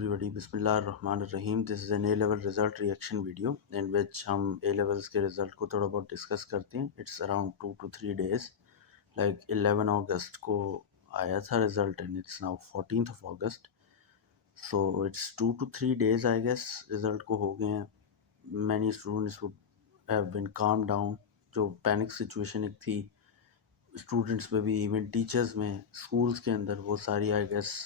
everybody, Bismillah ar-Rahman ar-Rahim. This is an A-level result reaction video in which हम A-levels के result को थोड़ा बहुत discuss करते हैं. It's around 2 to 3 days. Like 11 August को आया था result and it's now 14th of August. So it's 2 to 3 days I guess result को हो गए हैं. Many students would have been calmed down. जो panic situation एक थी students में भी, even teachers में, schools के अंदर, वो सारी I guess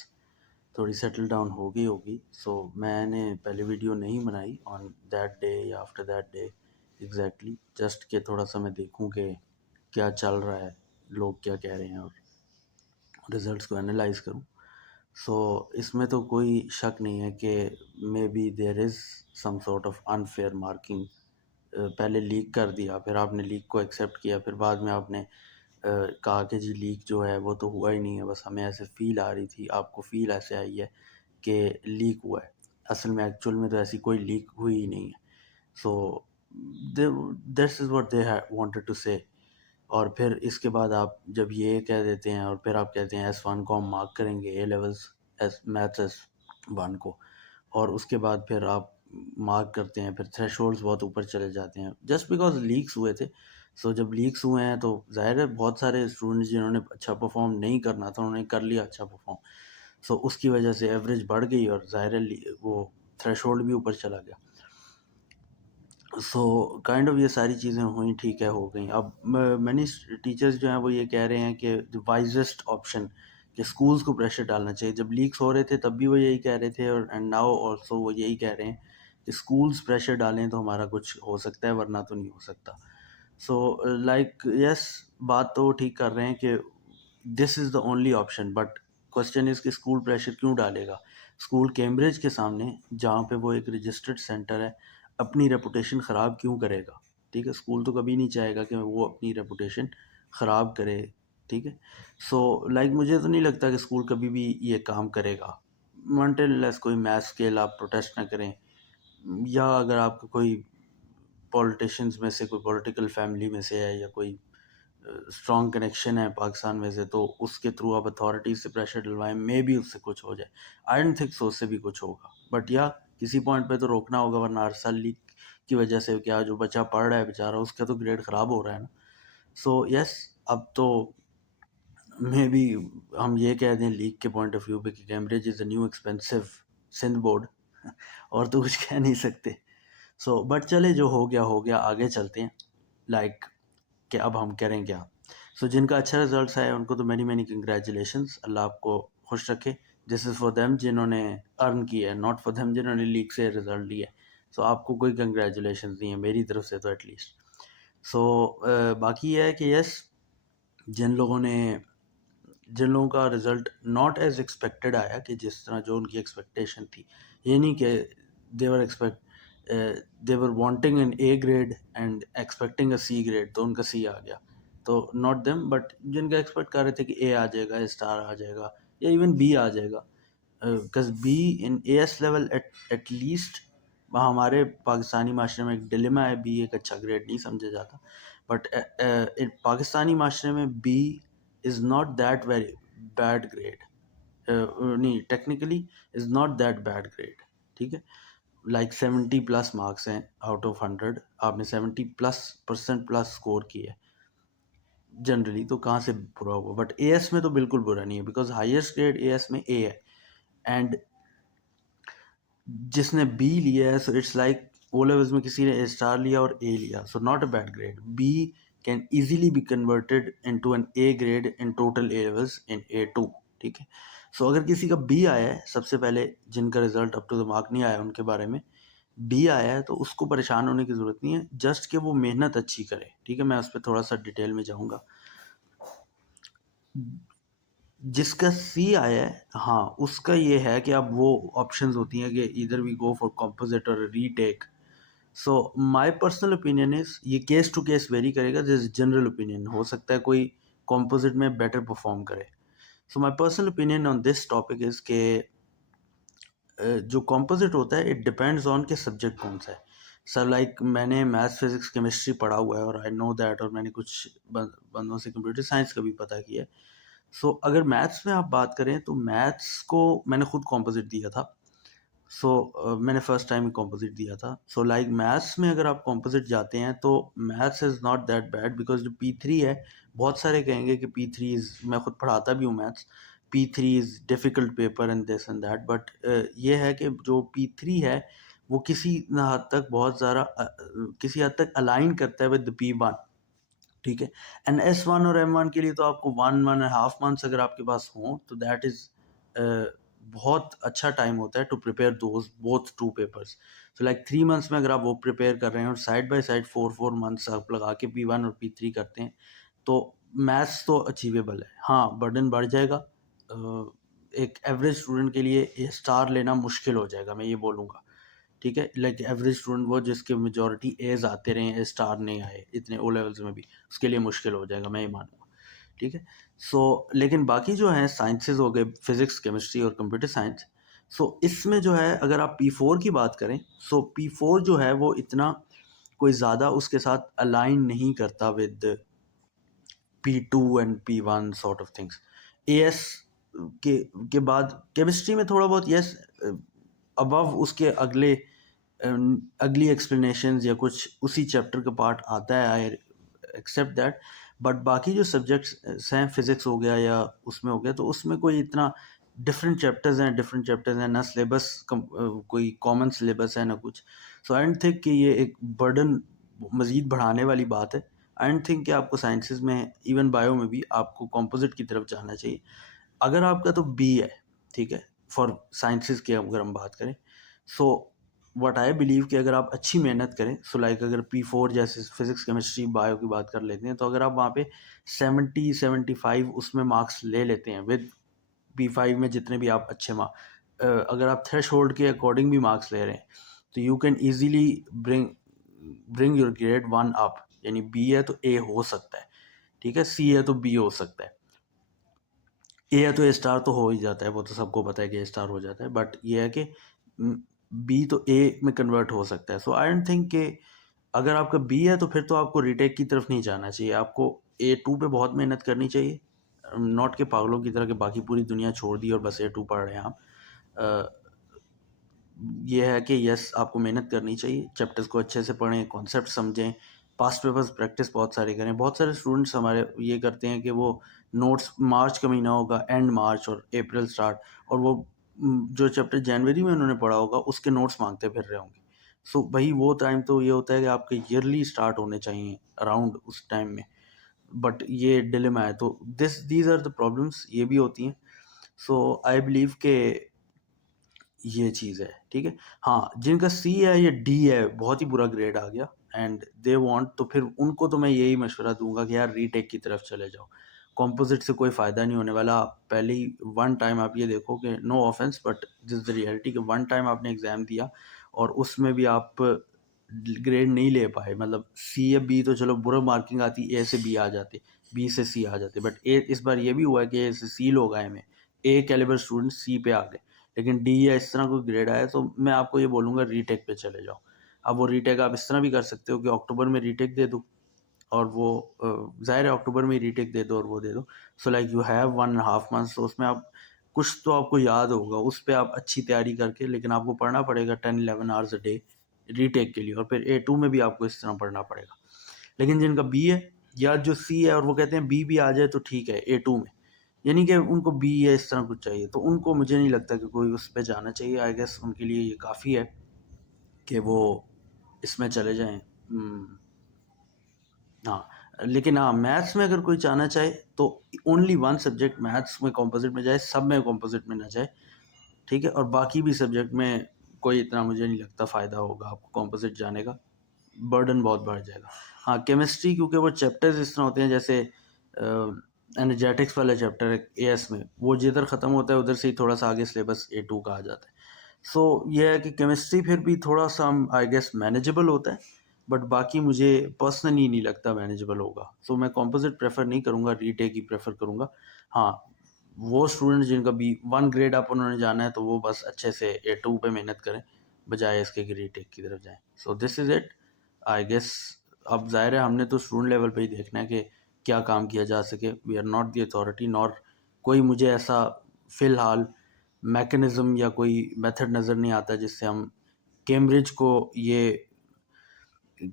थोड़ी सेटल डाउन हो गई होगी. सो मैंने पहले वीडियो नहीं बनाई ऑन दैट डे या after that day exactly, just कि थोड़ा सा मैं देखूं कि क्या चल रहा है, लोग क्या कह रहे हैं और रिज़ल्ट्स को एनालाइज करूं. सो इसमें तो कोई शक नहीं है कि maybe there is some sort of unfair marking. पहले लीक कर दिया, फिर आपने लीक को एक्सेप्ट किया, फिर बाद में आपने कहा कि जी लीक जो है वो तो हुआ ही नहीं है, बस हमें ऐसे फील आ रही थी, आपको फील ऐसे आई है कि लीक हुआ है. असल में एक्चुअल में तो ऐसी कोई लीक हुई ही नहीं है. So this is what they wanted to say. और फिर इसके बाद आप जब ये कह देते हैं और फिर आप कहते हैं S1 को हम मार्क करेंगे, ए लेवल्स मैथ्स S1 को, और उसके बाद फिर आप मार्क करते हैं, फिर थ्रेशोल्ड्स बहुत ऊपर चले जाते हैं जस्ट बिकॉज लीक्स हुए थे. सो जब लीक्स हुए हैं तो ज़ाहिर है बहुत सारे स्टूडेंट्स जिन्होंने अच्छा परफॉर्म नहीं करना था उन्होंने कर लिया अच्छा परफॉर्म. सो उसकी वजह से एवरेज बढ़ गई और ज़ाहिर है वो थ्रेशोल्ड भी ऊपर चला गया. सो काइंड ऑफ ये सारी चीज़ें हुई, ठीक है, हो गई. अब मैनी टीचर्स जो हैं वो ये कह रहे हैं कि द वाइजेस्ट ऑप्शन कि स्कूल्स को प्रेशर डालना चाहिए. जब लीक्स हो रहे थे तब भी वो यही कह रहे थे और एंड नाउ ऑल्सो वो यही कह रहे हैं कि स्कूल्स प्रेशर डालें तो हमारा कुछ हो सकता है, वरना तो नहीं हो सकता. सो लाइक यस, बात तो ठीक कर रहे हैं कि this is the only option, but question is कि स्कूल प्रेशर क्यों डालेगा. स्कूल कैम्ब्रिज के सामने, जहाँ पे वो एक रजिस्टर्ड सेंटर है, अपनी रेपुटेशन ख़राब क्यों करेगा. ठीक है, स्कूल तो कभी नहीं चाहेगा कि वो अपनी रेपुटेशन ख़राब करे. ठीक है, सो लाइक मुझे तो नहीं लगता कि स्कूल कभी भी ये काम करेगा अनटिल अनलेस कोई मैथ स्केल आप प्रोटेस्ट ना करें, या अगर आपका कोई पॉलिटिशियंस में से, कोई पॉलिटिकल फैमिली में से है या कोई स्ट्रॉन्ग कनेक्शन है पाकिस्तान में से, तो उसके थ्रू आप अथॉरिटीज़ से प्रेशर डलवाएं, मे भी उससे कुछ हो जाए. आई डोंट थिंक सो उससे भी कुछ होगा, बट या किसी पॉइंट पे तो रोकना होगा, वरना हर साल लीक की वजह से क्या जो बच्चा पढ़ रहा है बेचारा, उसका तो ग्रेड ख़राब हो रहा है ना. सो यस, अब तो मे बी हम ये कह दें लीक के पॉइंट ऑफ व्यू पे कि Cambridge is a new expensive Sindh board और तो कुछ कह नहीं सकते. सो बट चले, जो हो गया हो गया, आगे चलते हैं. लाइक कि अब हम करें क्या. सो जिनका अच्छा रिजल्ट आया उनको तो मैनी मैनी कंग्रेचुलेशंस, अल्लाह आपको खुश रखे. दिस इज़ फॉर देम जिन्होंने अर्न किया है, नॉट फॉर देम जिन्होंने लीक से रिजल्ट लिया है. सो आपको कोई कंग्रेचुलेशंस नहीं है मेरी तरफ से तो एटलीस्ट. सो बाकी ये है कि यस, जिन लोगों का रिज़ल्ट नॉट एज एक्सपेक्टेड आया, कि जिस तरह जो उनकी एक्सपेक्टेशन थी, ये नहीं कि they were wanting an A grade and expecting a C grade, तो उनका सी आ गया. तो नॉट देम, बट जिनका एक्सपेक्ट कर रहे थे कि ए आ जाएगा, ए स्टार आ जाएगा, या इवन बी आ जाएगा, because be in A S level at least हमारे पाकिस्तानी माशरे में एक डिलेमा है, बी एक अच्छा ग्रेड नहीं समझा जाता. बट पाकिस्तानी माशरे में B is not that very bad grade. नहीं, technically is not that bad grade. ठीक है, लाइक 70 प्लस मार्क्स हैं आउट ऑफ 100. आपने 70% प्लस स्कोर किया है जनरली, तो कहाँ से बुरा हुआ. बट ए एस में तो बिल्कुल बुरा नहीं है, because highest grade A S में ए है, एंड जिसने बी लिया है, so it's like O levels में किसी ने ए स्टार लिया और ए लिया, so not a bad grade. B can easily be converted into an A grade in total A levels in A2. ठीक है, सो अगर किसी का B आया है, सबसे पहले जिनका result up to the mark नहीं आया उनके बारे में, B आया है तो उसको परेशान होने की ज़रूरत नहीं है, जस्ट कि वो मेहनत अच्छी करे. ठीक है, मैं उस पर थोड़ा सा डिटेल में जाऊँगा. जिसका C आया है, हाँ, उसका ये है कि अब वो ऑप्शंस होती हैं कि इधर वी गो फॉर कॉम्पोजिट और retake. So my personal opinion is, ये केस टू केस वेरी करेगा, दिस जनरल ओपिनियन. हो सकता है कोई कॉम्पोजिट में बेटर परफॉर्म करे. So my personal opinion on this topic is के जो कॉम्पोजिट होता है, इट डिपेंड्स ऑन के सब्जेक्ट कौन सा है. सर लाइक मैंने मैथ्स फिजिक्स केमिस्ट्री पढ़ा हुआ है और आई नो दैट, और मैंने कुछ बंदों से कंप्यूटर साइंस का भी पता किया है. सो अगर मैथ्स में आप बात करें तो मैथ्स को मैंने खुद कॉम्पोजिट दिया था, मैंने फर्स्ट टाइम कंपोजिट दिया था. सो लाइक मैथ्स में अगर आप कंपोजिट जाते हैं तो maths is not that bad, because जो P3 है, बहुत सारे कहेंगे कि P3 इज़, मैं खुद पढ़ाता भी हूँ maths, P3 is difficult paper and this and that, but ये है कि जो P3 है वो किसी न हद तक बहुत ज़्यादा किसी हद तक अलाइन करता है विद P1. ठीक है. एंड S1 और M1 के लिए तो आपको 1.5 मंथ्स अगर आपके पास हो तो दैट इज़ बहुत अच्छा टाइम होता है to prepare those both two papers. So like 3 months में अगर आप वो प्रिपेयर कर रहे हैं और साइड बाय साइड 4 मंथ्स आप लगा के P1 और P3 करते हैं तो मैथ्स तो अचीवेबल है. हाँ, बर्डन बढ़ जाएगा. एक एवरेज स्टूडेंट के लिए ये स्टार लेना मुश्किल हो जाएगा, मैं ये बोलूँगा. ठीक है. लाइक एवरेज स्टूडेंट वो जिसके मेजॉरिटी एज आते रहे, ए स्टार नहीं आए इतने ओ लेवल्स में भी, उसके लिए मुश्किल हो जाएगा, मैं ये मानूंगा. ठीक है. लेकिन बाकी जो है साइंसेज हो गए, फिजिक्स, केमिस्ट्री और कंप्यूटर साइंस, इसमें जो है अगर आप P4 की बात करें, P4 जो है वो इतना कोई ज़्यादा उसके साथ अलाइन नहीं करता with P2 and P1 sort of things. AS के बाद केमिस्ट्री में थोड़ा बहुत यस, अबव उसके अगली एक्सप्लेनेशंस या कुछ उसी चैप्टर का पार्ट आता है, आई एक्सेप्ट दैट. बट बाकी जो सब्जेक्ट्स हैं, फिजिक्स हो गया या उसमें हो गया, तो उसमें कोई इतना डिफरेंट चैप्टर्स हैं ना, सिलेबस कोई कॉमन सिलेबस है ना कुछ. सो आई डोंट थिंक कि ये एक बर्डन मज़ीद बढ़ाने वाली बात है. आई डोंट थिंक कि आपको साइंसेज में, इवन बायो में भी, आपको कंपोजिट की तरफ जाना चाहिए. अगर आपका तो बी है, ठीक है, फॉर साइंसेज की अगर हम बात करें, सो व्हाट आई बिलीव कि अगर आप अच्छी मेहनत करें, लाइक अगर P4 जैसे फिजिक्स, केमिस्ट्री, बायो की बात कर लेते हैं, तो अगर आप वहाँ पे 70-75 उसमें मार्क्स ले लेते हैं विद P5 में जितने भी आप अच्छे अगर आप थ्रेश होल्ड के अकॉर्डिंग भी मार्क्स ले रहे हैं, तो you can easily bring your grade 1 up. यानी B है तो A हो सकता है, ठीक है, C है तो B हो सकता है, ए है तो ए स्टार तो हो ही जाता है, वो तो सबको पता है कि ए स्टार हो जाता है. बट ये है कि बी तो ए में कन्वर्ट हो सकता है. सो आई डोंट थिंक कि अगर आपका बी है तो फिर तो आपको रीटेक की तरफ नहीं जाना चाहिए. आपको A2 पे बहुत मेहनत करनी चाहिए, नॉट के पागलों की तरह के बाकी पूरी दुनिया छोड़ दी और बस A2 पढ़ रहे हैं आप. ये है कि यस, आपको मेहनत करनी चाहिए, चैप्टर्स को अच्छे से पढ़ें, कॉन्सेप्ट समझें, पास्ट पेपर्स प्रैक्टिस बहुत सारी करें. बहुत सारे स्टूडेंट्स हमारे ये करते हैं कि वो नोट्स, मार्च का महीना होगा, एंड मार्च और अप्रैल स्टार्ट, और वो जो चैप्टर जनवरी में उन्होंने पढ़ा होगा उसके नोट्स मांगते फिर रहे होंगे. भाई वो टाइम तो ये होता है कि आपके ईयरली स्टार्ट होने चाहिए अराउंड उस टाइम में, बट ये डिलेमा है. तो दीज आर द प्रॉब्लम्स, ये भी होती हैं. आई बिलीव के ये चीज़ है. ठीक है. हाँ, जिनका C है या D है, बहुत ही बुरा ग्रेड आ गया एंड दे वांट, तो फिर उनको तो मैं यही मशवरा दूंगा कि यार रीटेक की तरफ चले जाओ. कॉम्पोजिट से कोई फ़ायदा नहीं होने वाला. पहले ही वन टाइम आप ये देखो कि no offence but this is the reality, कि वन टाइम आपने एग्ज़ाम दिया और उसमें भी आप ग्रेड नहीं ले पाए. मतलब C या B तो चलो बुरा मार्किंग आती, A से B आ जाती, B से C आ जाते, बट A इस बार ये भी हुआ है कि A से C लोग आए में, A कैलिबर स्टूडेंट C पे आ गए, लेकिन D या इस तरह कोई ग्रेड आया, तो मैं आपको ये बोलूँगा रीटेक पे चले जाओ. अब वो रीटेक आप इस तरह भी कर सकते हो कि अक्टूबर में रीटेक दे दो, और वो ज़ाहिर है अक्टूबर में रीटेक दे दो और वो दे दो. लाइक यू हैव 1.5 मंथ्स, तो उसमें आप कुछ तो आपको याद होगा, उस पर आप अच्छी तैयारी करके, लेकिन आपको पढ़ना पड़ेगा 10-11 आवर्स अ डे रीटेक के लिए, और फिर A2 में भी आपको इस तरह पढ़ना पड़ेगा. लेकिन जिनका B है या जो C है और वो कहते हैं B भी आ जाए तो ठीक है A2 में, यानी कि उनको B या इस तरह कुछ चाहिए, तो उनको मुझे नहीं लगता कि कोई उस पे जाना चाहिए. आई गेस उनके लिए ये काफ़ी है कि वो इसमें चले जाएं. हाँ, लेकिन हाँ, मैथ्स में अगर कोई जाना चाहे तो ओनली वन सब्जेक्ट मैथ्स में कंपोजिट में जाए, सब में कंपोजिट में ना जाए. ठीक है. और बाकी भी सब्जेक्ट में कोई इतना मुझे नहीं लगता फ़ायदा होगा आपको कंपोजिट जाने का, बर्डन बहुत बढ़ जाएगा. हाँ, केमिस्ट्री, क्योंकि वो चैप्टर्स इस तरह होते हैं, जैसे एनर्जेटिक्स वाला चैप्टर है AS में, वो जिधर ख़त्म होता है उधर से ही थोड़ा सा आगे सिलेबस A2 का आ जाता है. ये है कि केमिस्ट्री फिर भी थोड़ा सा आई गेस मैनेजेबल होता है, बट बाकी मुझे पर्सनली नहीं लगता मैनेजेबल होगा. मैं कंपोजिट प्रेफर नहीं करूँगा, रीटेक ही प्रेफर करूँगा. हाँ, वो स्टूडेंट जिनका भी 1 ग्रेड अप उन्होंने जाना है, तो वो बस अच्छे से A2 पे मेहनत करें, बजाय इसके कि रीटेक की तरफ जाएं. This is it, I guess. अब ज़ाहिर है हमने तो स्टूडेंट लेवल पे ही देखना है कि क्या काम किया जा सके. We are not the authority, nor कोई मुझे ऐसा फ़िलहाल मैकेनिज़्म या कोई मेथड नज़र नहीं आता जिससे हम कैम्ब्रिज को ये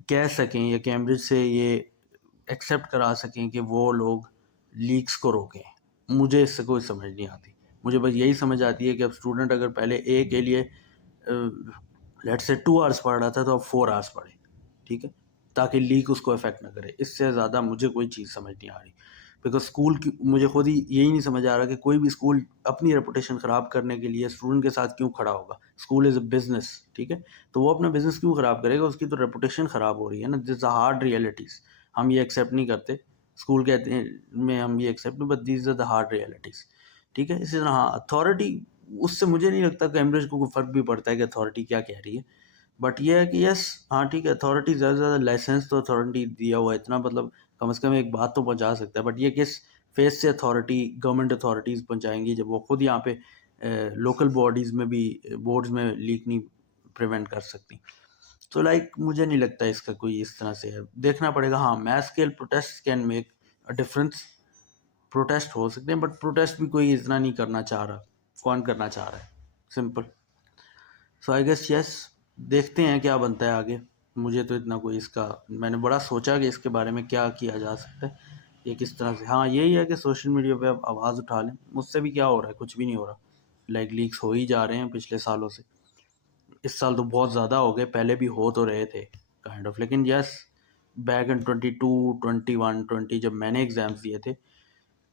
कह सकें या कैम्ब्रिज से ये एक्सेप्ट करा सकें कि वो लोग लीक्स को रोकें। मुझे इससे कोई समझ नहीं आती। मुझे बस यही समझ आती है कि अब स्टूडेंट अगर पहले ए के लिए लेट्स से 2 आवर्स पढ़ रहा था तो अब 4 आवर्स पढ़े, ठीक है, ताकि लीक उसको अफेक्ट ना करे। इससे ज़्यादा मुझे कोई चीज़ समझ नहीं आ रही, बिकॉज स्कूल की मुझे खुद ही यही नहीं समझ आ रहा कि कोई भी स्कूल अपनी रेपुटेशन ख़राब करने के लिए स्टूडेंट के साथ क्यों खड़ा होगा। स्कूल इज़ अ बिजनेस, ठीक है, तो वो अपना बिजनेस क्यों ख़राब करेगा, उसकी तो रेपुटेशन ख़राब हो रही है ना। दिस आर हार्ड रियलिटीज़, हम ये एक्सेप्ट नहीं करते। स्कूल कहते हैं में हम ये accept, but these are the hard realities, ठीक है। इसी तरह हाँ, अथॉरिटी, उससे मुझे नहीं लगता कैम्ब्रिज को कोई फ़र्क भी पड़ता है कि अथॉरिटी क्या कह रही है। बट ये है कि यस, हाँ ठीक है, अथॉरिटी ज़्यादा से ज़्यादा लाइसेंस तो अथॉरिटी दिया हुआ है, इतना मतलब कम से कम एक बात तो पहुंचा सकता है। बट ये किस फेस से अथॉरिटी, गवर्नमेंट अथॉरिटीज़ पहुंचाएंगी जब वो खुद यहाँ पे लोकल बॉडीज़ में भी, बोर्ड्स में लीक नहीं प्रिवेंट कर सकती। तो लाइक मुझे नहीं लगता इसका कोई इस तरह से है। देखना पड़ेगा। हाँ, mass scale protest can make a difference, protest हो सकते हैं, बट प्रोटेस्ट भी कोई इतना नहीं करना चाह रहा। कौन करना चाह रहा है, simple. So I guess yes, देखते हैं क्या बनता है आगे। मुझे तो इतना कोई इसका, मैंने बड़ा सोचा कि इसके बारे में क्या किया जा सकता है, ये किस तरह से। हाँ यही है कि सोशल मीडिया पे अब आवाज़ उठा लें। मुझसे भी क्या हो रहा है, कुछ भी नहीं हो रहा। लाइक लीक्स हो ही जा रहे हैं पिछले सालों से। इस साल तो बहुत ज़्यादा हो गए, पहले भी हो तो रहे थे काइंड ऑफ। लेकिन यस, बैक इन 22, 21, 20 जब मैंने एग्ज़ाम्स दिए थे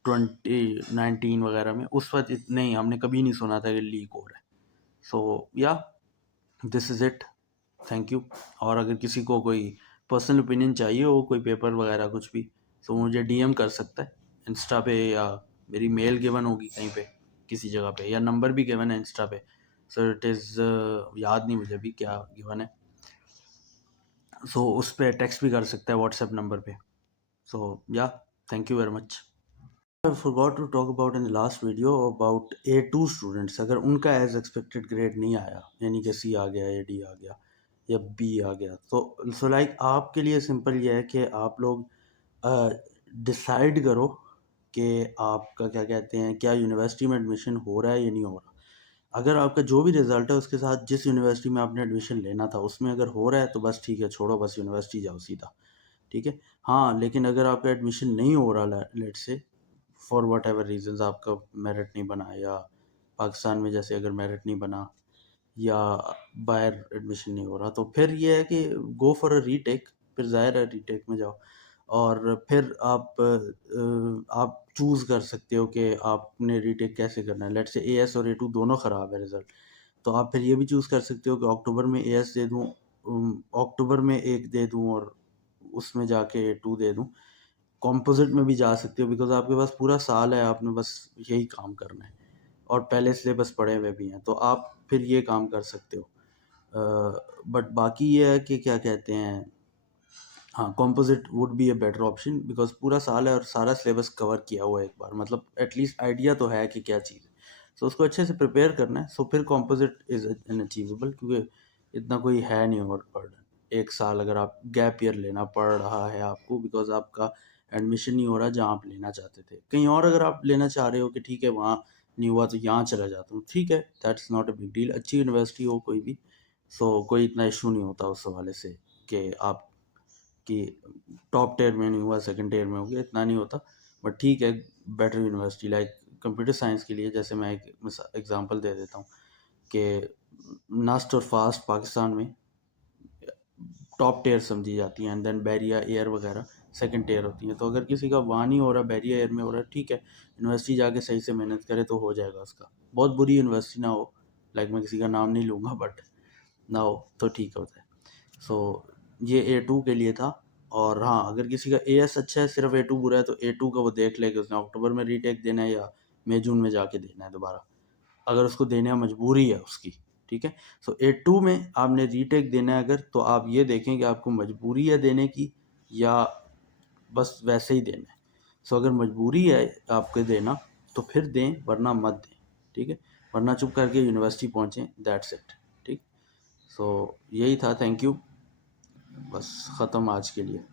2019 वगैरह में, उस वक्त नहीं, हमने कभी नहीं सुना था कि लीक हो रहा है। सो या, this is it, thank you. और अगर किसी को कोई पर्सनल ओपिनियन चाहिए हो, कोई पेपर वगैरह कुछ भी, तो मुझे डीएम कर सकता है इंस्टा पे, या मेरी मेल गिवन होगी कहीं पे किसी जगह पे, या नंबर भी गिवन है इंस्टा पे। सो इट इज़, याद नहीं मुझे भी क्या गिवन है। सो उस पर टेक्स्ट भी कर सकता है व्हाट्सएप नंबर पे। सो या, thank you very much. I forgot to talk about in the last video about A2 students. अगर उनका एज एक्सपेक्टेड ग्रेड नहीं आया, यानी कि C आ गया, AD आ गया या B आ गया, तो लाइक आपके लिए सिंपल ये है कि आप लोग डिसाइड करो कि आपका क्या कहते हैं, क्या यूनिवर्सिटी में एडमिशन हो रहा है या नहीं हो रहा। अगर आपका जो भी रिज़ल्ट है उसके साथ जिस यूनिवर्सिटी में आपने एडमिशन लेना था उसमें अगर हो रहा है तो बस ठीक है, छोड़ो, बस यूनिवर्सिटी जाओ सीधा, ठीक है। हाँ, लेकिन अगर आपका एडमिशन नहीं हो रहा, लेट से फॉर वट एवर रीजन्स, आपका मेरिट नहीं बना, या पाकिस्तान में जैसे अगर मेरिट नहीं बना, या बाहर एडमिशन नहीं हो रहा, तो फिर ये है कि गो फॉर अ रीटेक। फिर ज़ाहिर है रीटेक में जाओ, और फिर आप चूज़ कर सकते हो कि आपने रीटेक कैसे करना है। लेट से AS और A2 दोनों ख़राब है रिज़ल्ट, तो आप फिर ये भी चूज़ कर सकते हो कि अक्टूबर में AS दे दूँ, अक्टूबर में एक दे दूँ और उसमें जाके A2 दे दूँ। कॉम्पोजिट में भी जा सकते हो, बिकॉज आपके पास पूरा साल है, आपने बस यही काम करना है, और पहले सिलेबस पढ़े हुए भी हैं, तो आप फिर ये काम कर सकते हो। बट बाकी ये है कि क्या कहते हैं, हाँ, composite would be a better option, because पूरा साल है और सारा सिलेबस कवर किया हुआ है एक बार, मतलब एटलीस्ट आइडिया तो है कि क्या चीज़ है। सो उसको अच्छे से प्रिपेयर करना है। सो फिर कॉम्पोजिट इज़ अनअचीवेबल, क्योंकि इतना कोई है नहीं और बर्डन। एक साल अगर आप गैप ईयर लेना पड़ रहा है आपको, बिकॉज आपका एडमिशन नहीं हो रहा जहाँ आप लेना चाहते थे कहीं और। अगर आप लेना चाह रहे हो कि ठीक है वहाँ नहीं हुआ तो यहाँ चला जाता हूँ, ठीक है, that's not a big deal. अच्छी यूनिवर्सिटी हो कोई भी, सो कोई इतना इशू नहीं होता उस हवाले से कि आप कि टॉप टियर में नहीं हुआ, सेकंड टियर में हो गया, इतना नहीं होता। बट ठीक है, better university like computer science के लिए, जैसे मैं एक एग्जांपल दे देता हूँ कि नास्ट और फास्ट पाकिस्तान में टॉप टियर समझी जाती हैं, एंड देन बैरिया एयर वगैरह सेकंड टियर होती हैं। तो अगर किसी का वहाँ नहीं हो रहा, बैरिया एयर में हो रहा है, ठीक है, यूनिवर्सिटी जाके सही से मेहनत करे तो हो जाएगा उसका। बहुत बुरी यूनिवर्सिटी ना हो, लाइक मैं किसी का नाम नहीं लूँगा, बट ना हो तो ठीक होता है। सो ये A2 के लिए था। और हाँ, अगर किसी का AS अच्छा है, सिर्फ A2 बुरा है, तो A2 का वो देख ले कि उसने अक्टूबर में रीटेक देना है या मई जून में जाके देना है दोबारा, अगर उसको देने में मजबूरी है उसकी, ठीक है। सो A2 में आपने रीटेक देना है अगर, तो आप ये देखें कि आपको मजबूरी है देने की या बस वैसे ही देना है। सो अगर मजबूरी है आपको देना तो फिर दें, वरना मत दें, ठीक है। वरना चुप करके यूनिवर्सिटी पहुँचें, दैट्स इट, ठीक। सो यही था, थैंक यू, बस ख़त्म आज के लिए।